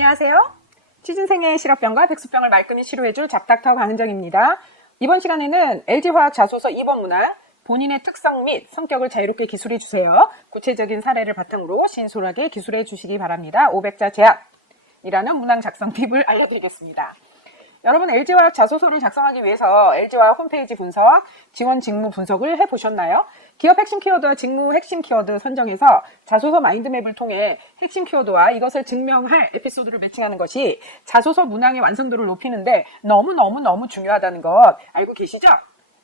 안녕하세요. 취준생의 실업병과 백수병을 말끔히 치료해줄 잡닥터 강은정입니다. 이번 시간에는 LG화학 자소서 2번 문항 본인의 특성 및 성격을 자유롭게 기술해 주세요. 구체적인 사례를 바탕으로 신속하게 기술해 주시기 바랍니다. 500자 제한이라는 문항 작성 팁을 알려드리겠습니다. 여러분 LG화학 자소서를 작성하기 위해서 LG화학 홈페이지 분석, 지원 직무 분석을 해보셨나요? 기업 핵심 키워드와 직무 핵심 키워드 선정해서 자소서 마인드맵을 통해 핵심 키워드와 이것을 증명할 에피소드를 매칭하는 것이 자소서 문항의 완성도를 높이는데 너무너무 중요하다는 것 알고 계시죠?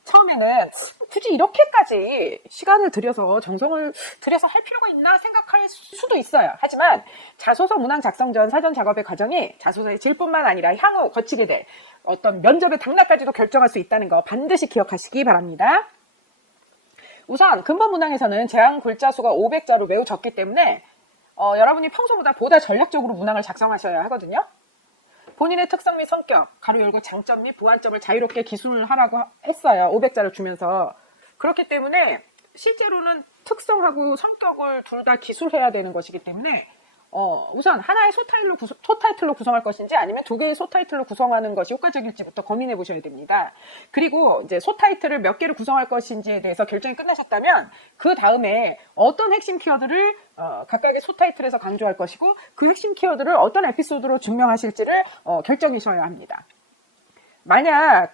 처음에는 굳이 이렇게까지 시간을 들여서 정성을 들여서 할 필요가 있나 생각할 수도 있어요. 하지만 자소서 문항 작성 전 사전 작업의 과정이 자소서의 질뿐만 아니라 향후 거치게 될 어떤 면접의 당락까지도 결정할 수 있다는 거 반드시 기억하시기 바랍니다. 우선 근본 문항에서는 제한 글자 수가 500자로 매우 적기 때문에 여러분이 평소보다 보다 전략적으로 문항을 작성하셔야 하거든요. 본인의 특성 및 성격, 가로 열고 장점 및 보완점을 자유롭게 기술을 하라고 했어요. 500자를 주면서. 그렇기 때문에 실제로는 특성하고 성격을 둘 다 기술해야 되는 것이기 때문에 우선 하나의 소타이틀로 구성할 것인지 아니면 두 개의 소타이틀로 구성하는 것이 효과적일지부터 고민해 보셔야 됩니다. 그리고 이제 소타이틀을 몇 개를 구성할 것인지에 대해서 결정이 끝나셨다면 그 다음에 어떤 핵심 키워드를 각각의 소타이틀에서 강조할 것이고 그 핵심 키워드를 어떤 에피소드로 증명하실지를 결정하셔야 합니다. 만약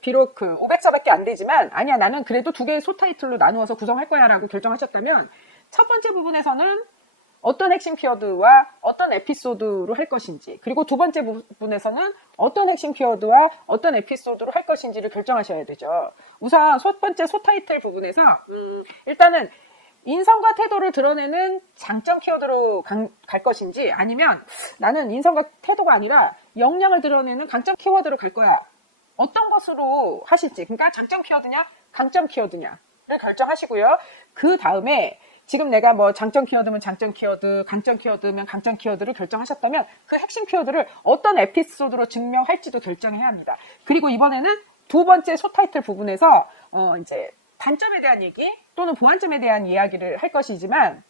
비록 500자밖에 안 되지만 아니야 나는 그래도 두 개의 소타이틀로 나누어서 구성할 거야 라고 결정하셨다면 첫 번째 부분에서는 어떤 핵심 키워드와 어떤 에피소드로 할 것인지 그리고 두 번째 부분에서는 어떤 핵심 키워드와 어떤 에피소드로 할 것인지를 결정하셔야 되죠. 우선 첫 번째 소타이틀 부분에서 일단은 인성과 태도를 드러내는 장점 키워드로 갈 것인지 아니면 나는 인성과 태도가 아니라 역량을 드러내는 강점 키워드로 갈 거야. 어떤 것으로 하실지 그러니까 장점 키워드냐 강점 키워드냐를 결정하시고요. 그 다음에 지금 내가 뭐 장점 키워드면 장점 키워드, 강점 키워드면 강점 키워드를 결정하셨다면 그 핵심 키워드를 어떤 에피소드로 증명할지도 결정해야 합니다. 그리고 이번에는 두 번째 소타이틀 부분에서 이제 단점에 대한 얘기 또는 보완점에 대한 이야기를 할 것이지만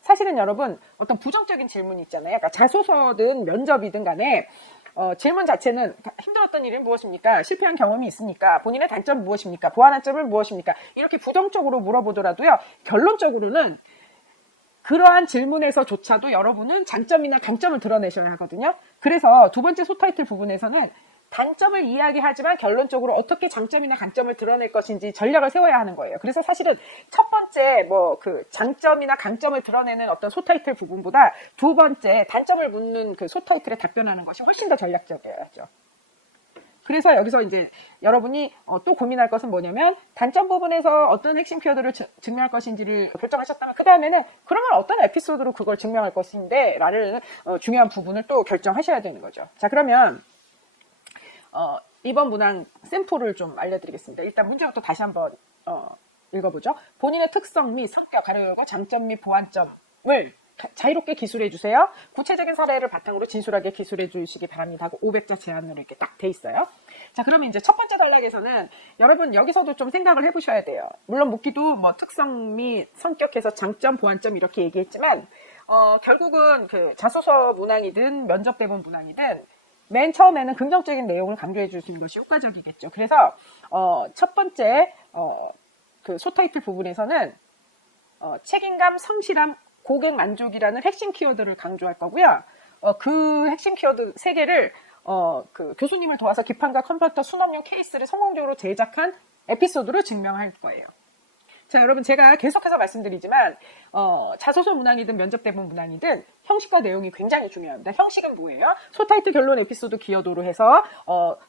사실은 여러분 어떤 부정적인 질문이 있잖아요. 그러니까 자소서든 면접이든 간에 질문 자체는 힘들었던 일은 무엇입니까? 실패한 경험이 있습니까? 본인의 단점은 무엇입니까? 보완한 점은 무엇입니까? 이렇게 부정적으로 물어보더라도요. 결론적으로는 그러한 질문에서조차도 여러분은 장점이나 강점을 드러내셔야 하거든요. 그래서 두 번째 소타이틀 부분에서는 단점을 이야기하지만 결론적으로 어떻게 장점이나 강점을 드러낼 것인지 전략을 세워야 하는 거예요. 그래서 사실은 첫 번째 장점이나 강점을 드러내는 어떤 소타이틀 부분보다 두 번째 단점을 묻는 그 소타이틀에 답변하는 것이 훨씬 더 전략적이어야죠. 그래서 여기서 이제 여러분이 또 고민할 것은 뭐냐면 단점 부분에서 어떤 핵심 키워드를 증명할 것인지를 결정하셨다면 그 다음에는 그러면 어떤 에피소드로 그걸 증명할 것인데 라는 중요한 부분을 또 결정하셔야 되는 거죠. 자 그러면 이번 문항 샘플을 좀 알려드리겠습니다. 일단 문제부터 다시 한번 읽어보죠. 본인의 특성 및 성격, 가로 열고 장점 및 보완점을 자유롭게 기술해 주세요. 구체적인 사례를 바탕으로 진솔하게 기술해 주시기 바랍니다 하고 500자 제한으로 이렇게 딱 돼 있어요. 자 그러면 이제 첫 번째 단락에서는 여러분 여기서도 좀 생각을 해보셔야 돼요. 물론 묻기도 뭐 특성 및 성격에서 장점, 보완점 이렇게 얘기했지만 결국은 그 자소서 문항이든 면접 대본 문항이든 맨 처음에는 긍정적인 내용을 강조해 주시는 것이 효과적이겠죠. 그래서 첫 번째 그 소타이틀 부분에서는 책임감, 성실함, 고객 만족이라는 핵심 키워드를 강조할 거고요. 그 핵심 키워드 3개를 그 교수님을 도와서 기판과 컴퓨터 수납용 케이스를 성공적으로 제작한 에피소드로 증명할 거예요. 자, 여러분 제가 계속해서 말씀드리지만 자소서 문항이든 면접 대본 문항이든 형식과 내용이 굉장히 중요합니다. 형식은 뭐예요? 소타이틀 결론 에피소드 기여도로 해서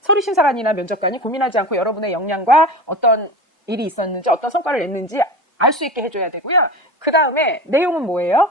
서류 심사관이나 면접관이 고민하지 않고 여러분의 역량과 어떤 일이 있었는지 어떤 성과를 냈는지 알 수 있게 해줘야 되고요. 그 다음에 내용은 뭐예요?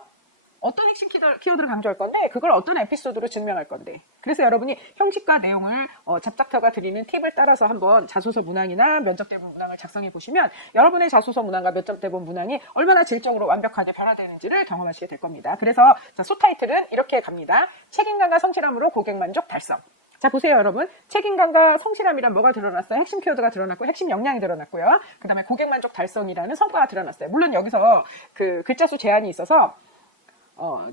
어떤 핵심 키워드를 강조할 건데 그걸 어떤 에피소드로 증명할 건데 그래서 여러분이 형식과 내용을 잡작터가 드리는 팁을 따라서 한번 자소서 문항이나 면접 대본 문항을 작성해 보시면 여러분의 자소서 문항과 면접 대본 문항이 얼마나 질적으로 완벽하게 변화되는지를 경험하시게 될 겁니다. 그래서 자, 소타이틀은 이렇게 갑니다. 책임감과 성실함으로 고객 만족 달성. 자 보세요 여러분. 책임감과 성실함이란 뭐가 드러났어요? 핵심 키워드가 드러났고 핵심 역량이 드러났고요. 그 다음에 고객 만족 달성이라는 성과가 드러났어요. 물론 여기서 그 글자 수 제한이 있어서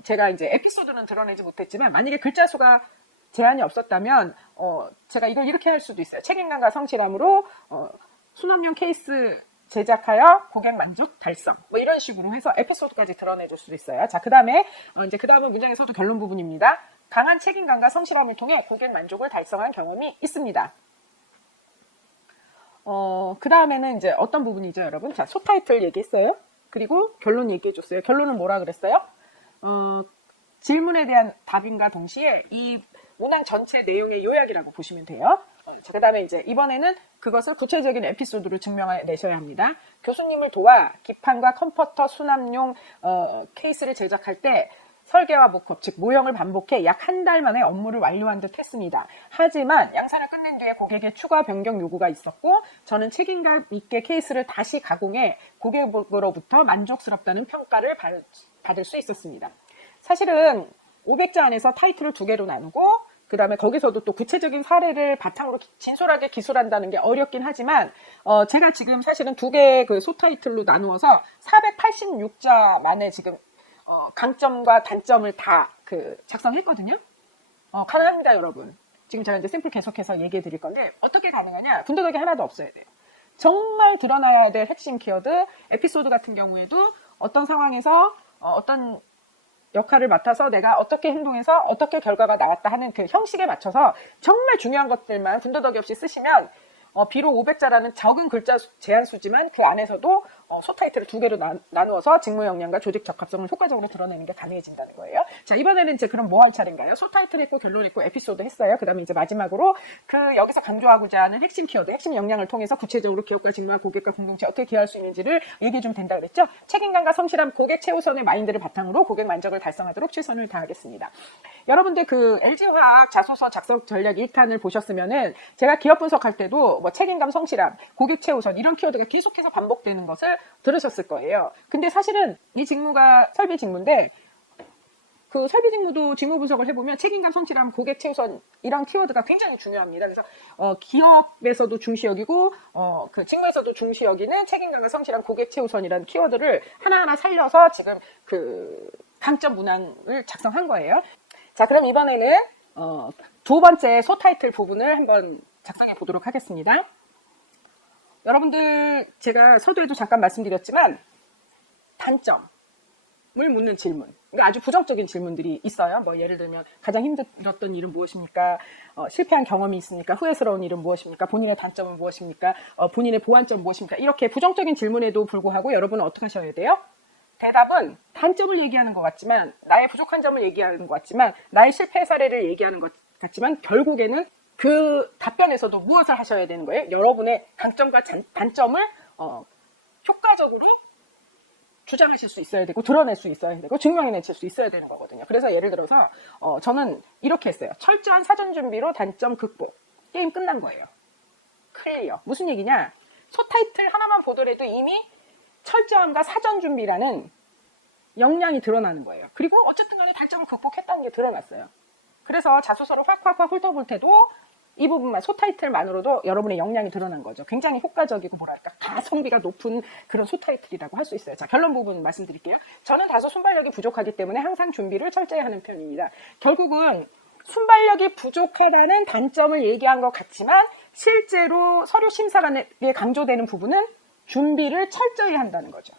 제가 이제 에피소드는 드러내지 못했지만 만약에 글자 수가 제한이 없었다면 제가 이걸 이렇게 할 수도 있어요. 책임감과 성실함으로 수납용 케이스 제작하여 고객 만족 달성 뭐 이런 식으로 해서 에피소드까지 드러내줄 수도 있어요. 자, 그 다음에 이제 그 다음은 문장에서도 결론 부분입니다. 강한 책임감과 성실함을 통해 고객 만족을 달성한 경험이 있습니다. 그 다음에는 이제 어떤 부분이죠, 여러분? 자, 소타이틀 얘기했어요. 그리고 결론 얘기해줬어요. 결론은 뭐라 그랬어요? 질문에 대한 답인과 동시에 이 문항 전체 내용의 요약이라고 보시면 돼요. 자, 그 다음에 이제 이번에는 그것을 구체적인 에피소드로 증명해내셔야 합니다. 교수님을 도와 기판과 컴포터 수납용 케이스를 제작할 때 설계와 목록, 즉 모형을 반복해 약 한 달 만에 업무를 완료한 듯 했습니다. 하지만 양산을 끝낸 뒤에 고객의 추가 변경 요구가 있었고 저는 책임감 있게 케이스를 다시 가공해 고객으로부터 만족스럽다는 평가를 받을 수 있었습니다. 사실은 500자 안에서 타이틀을 2개로 나누고 그 다음에 거기서도 또 구체적인 사례를 바탕으로 진솔하게 기술한다는 게 어렵긴 하지만 제가 지금 사실은 2개 그 소타이틀로 나누어서 486자 만에 지금 강점과 단점을 다 작성했거든요. 가능합니다, 여러분. 지금 제가 이제 샘플 계속해서 얘기해 드릴 건데 어떻게 가능하냐? 군더더기 하나도 없어야 돼요. 정말 드러나야 될 핵심 키워드, 에피소드 같은 경우에도 어떤 상황에서 어떤 역할을 맡아서 내가 어떻게 행동해서 어떻게 결과가 나왔다 하는 그 형식에 맞춰서 정말 중요한 것들만 군더더기 없이 쓰시면 비록 500자라는 적은 글자 제한 수지만 그 안에서도 소타이틀을 2개로 나누어서 직무 역량과 조직 적합성을 효과적으로 드러내는 게 가능해진다는 거예요. 자, 이번에는 이제 그럼 뭐 할 차례인가요? 소타이틀 했고 결론 했고 에피소드 했어요. 그 다음에 이제 마지막으로 여기서 강조하고자 하는 핵심 키워드, 핵심 역량을 통해서 구체적으로 기업과 직무와 고객과 공동체 어떻게 기여할 수 있는지를 얘기해 주면 된다 그랬죠? 책임감과 성실함, 고객 최우선의 마인드를 바탕으로 고객 만족을 달성하도록 최선을 다하겠습니다. 여러분들 LG화학 자소서 작성 전략 1탄을 보셨으면은 제가 기업 분석할 때도 뭐 책임감, 성실함, 고객 최우선 이런 키워드가 계속해서 반복되는 것을 들으셨을 거예요. 근데 사실은 이 직무가 설비 직무인데 그 설비 직무도 직무 분석을 해보면 책임감, 성실함, 고객 최우선 이런 키워드가 굉장히 중요합니다. 그래서 기업에서도 중시 여기고 그 직무에서도 중시 여기는 책임감과 성실함, 고객 최우선이라는 키워드를 하나하나 살려서 지금 그 강점 문항을 작성한 거예요. 자, 그럼 이번에는 2번째 소타이틀 부분을 한번 작성해 보도록 하겠습니다. 여러분들 제가 서두에도 잠깐 말씀드렸지만 단점을 묻는 질문, 그러니까 아주 부정적인 질문들이 있어요. 뭐 예를 들면 가장 힘들었던 일은 무엇입니까? 실패한 경험이 있습니까? 후회스러운 일은 무엇입니까? 본인의 단점은 무엇입니까? 본인의 보완점은 무엇입니까? 이렇게 부정적인 질문에도 불구하고 여러분은 어떻게 하셔야 돼요? 대답은 단점을 얘기하는 것 같지만 나의 부족한 점을 얘기하는 것 같지만 나의 실패 사례를 얘기하는 것 같지만 결국에는 그 답변에서도 무엇을 하셔야 되는 거예요? 여러분의 강점과 단점을 효과적으로 주장하실 수 있어야 되고 드러낼 수 있어야 되고 증명해내실 수 있어야 되는 거거든요. 그래서 예를 들어서 저는 이렇게 했어요. 철저한 사전 준비로 단점 극복. 게임 끝난 거예요. 클리어. 무슨 얘기냐? 소타이틀 하나만 보더라도 이미 철저함과 사전 준비라는 역량이 드러나는 거예요. 그리고 어쨌든 간에 단점을 극복했다는 게 드러났어요. 그래서 자소서를 확 훑어볼 때도 이 부분만 소타이틀만으로도 여러분의 역량이 드러난 거죠. 굉장히 효과적이고 뭐랄까 가성비가 높은 그런 소타이틀이라고 할 수 있어요. 자, 결론 부분 말씀드릴게요. 저는 다소 순발력이 부족하기 때문에 항상 준비를 철저히 하는 편입니다. 결국은 순발력이 부족하다는 단점을 얘기한 것 같지만 실제로 서류 심사관에 강조되는 부분은 준비를 철저히 한다는 거죠.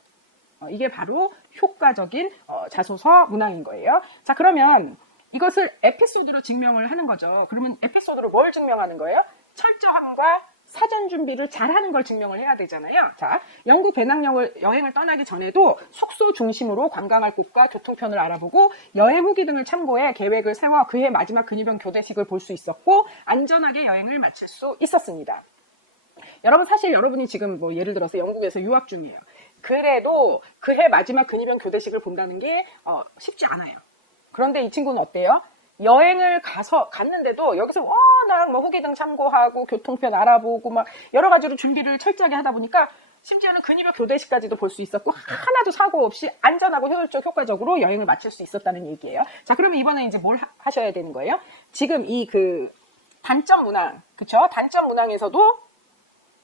이게 바로 효과적인 자소서 문항인 거예요. 자, 그러면 이것을 에피소드로 증명을 하는 거죠. 그러면 에피소드로 뭘 증명하는 거예요? 철저함과 사전 준비를 잘하는 걸 증명을 해야 되잖아요. 자, 영국 여행을 떠나기 전에도 숙소 중심으로 관광할 곳과 교통편을 알아보고 여행 후기 등을 참고해 계획을 세워 그해 마지막 근위병 교대식을 볼 수 있었고 안전하게 여행을 마칠 수 있었습니다. 여러분 사실 여러분이 지금 뭐 예를 들어서 영국에서 유학 중이에요. 그래도 그해 마지막 근위병 교대식을 본다는 게 쉽지 않아요. 그런데 이 친구는 어때요? 여행을 갔는데도 여기서 워낙 뭐 후기등 참고하고 교통편 알아보고 막 여러 가지로 준비를 철저하게 하다 보니까 심지어는 근위병 교대식까지도 볼 수 있었고 하나도 사고 없이 안전하고 효과적으로 여행을 마칠 수 있었다는 얘기예요. 자, 그러면 이번에 이제 뭘 하셔야 되는 거예요? 지금 이 단점 문항, 그쵸? 단점 문항에서도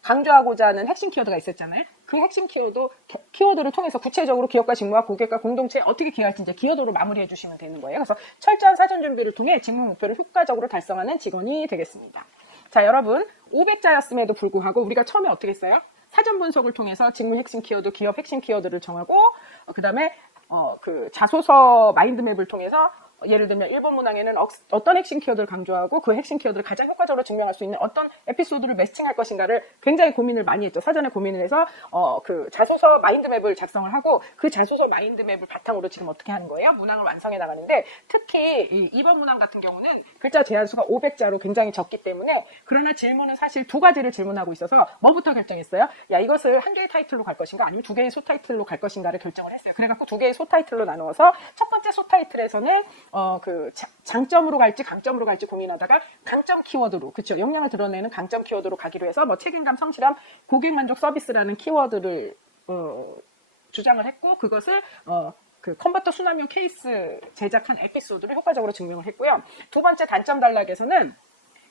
강조하고자 하는 핵심 키워드가 있었잖아요. 그 핵심 키워드를 통해서 구체적으로 기업과 직무와 고객과 공동체에 어떻게 기여할지 이제 키워드로 마무리해 주시면 되는 거예요. 그래서 철저한 사전 준비를 통해 직무 목표를 효과적으로 달성하는 직원이 되겠습니다. 자, 여러분 500자였음에도 불구하고 우리가 처음에 어떻게 했어요? 사전 분석을 통해서 직무 핵심 키워드, 기업 핵심 키워드를 정하고 그 다음에 그 자소서 마인드맵을 통해서 예를 들면 1번 문항에는 어떤 핵심 키워드를 강조하고 그 핵심 키워드를 가장 효과적으로 증명할 수 있는 어떤 에피소드를 매칭할 것인가를 굉장히 고민을 많이 했죠. 사전에 고민을 해서 그 자소서 마인드맵을 작성을 하고 그 자소서 마인드맵을 바탕으로 지금 어떻게 하는 거예요? 문항을 완성해 나가는데 특히 이 2번 문항 같은 경우는 글자 제한수가 500자로 굉장히 적기 때문에 그러나 질문은 사실 두 가지를 질문하고 있어서 뭐부터 결정했어요? 야, 이것을 한 개의 타이틀로 갈 것인가 아니면 두 개의 소타이틀로 갈 것인가를 결정을 했어요. 그래갖고 두 개의 소타이틀로 나누어서 첫 번째 소타이틀에서는 그 장점으로 갈지 강점으로 갈지 고민하다가 강점 키워드로, 그쵸, 역량을 드러내는 강점 키워드로 가기로 해서 뭐 책임감, 성실함, 고객 만족 서비스라는 키워드를 주장을 했고 그것을 그 컨버터 순환형 케이스 제작한 에피소드를 효과적으로 증명을 했고요. 두 번째 단점 단락에서는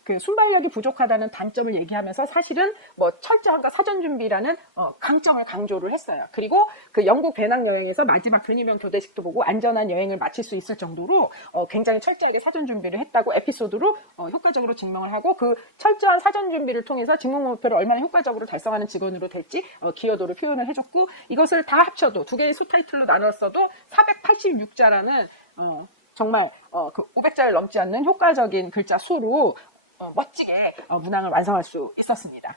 그 순발력이 부족하다는 단점을 얘기하면서 사실은 뭐 철저한과 사전 준비라는 강점을 강조를 했어요. 그리고 그 영국 배낭 여행에서 마지막 근위병 교대식도 보고 안전한 여행을 마칠 수 있을 정도로 굉장히 철저하게 사전 준비를 했다고 에피소드로 효과적으로 증명을 하고 그 철저한 사전 준비를 통해서 직무 목표를 얼마나 효과적으로 달성하는 직원으로 될지 기여도를 표현을 해줬고 이것을 다 합쳐도 두 개의 소타이틀로 나눴어도 486자라는 정말 그 500자를 넘지 않는 효과적인 글자 수로 멋지게 문항을 완성할 수 있었습니다.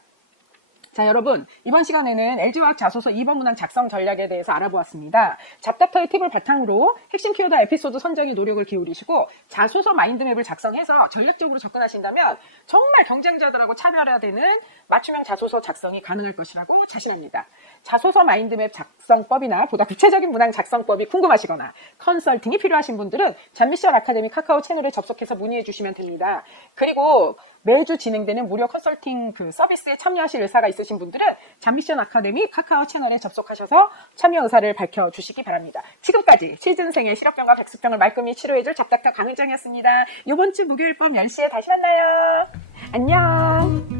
자, 여러분 이번 시간에는 LG화학 자소서 2번 문항 작성 전략에 대해서 알아보았습니다. 잡닥터의 팁을 바탕으로 핵심 키워드 에피소드 선정에 노력을 기울이시고 자소서 마인드맵을 작성해서 전략적으로 접근하신다면 정말 경쟁자들하고 차별화되는 맞춤형 자소서 작성이 가능할 것이라고 자신합니다. 자소서 마인드맵 작성법이나 보다 구체적인 문항 작성법이 궁금하시거나 컨설팅이 필요하신 분들은 잡미션 아카데미 카카오 채널에 접속해서 문의해 주시면 됩니다. 그리고 매주 진행되는 무료 컨설팅 그 서비스에 참여하실 의사가 있으신 분들은 잡미션 아카데미 카카오 채널에 접속하셔서 참여 의사를 밝혀주시기 바랍니다. 지금까지 취준생의 실업병과 백수병을 말끔히 치료해줄 잡닥터 강은정이었습니다. 이번 주 목요일 밤 10시에 다시 만나요. 안녕.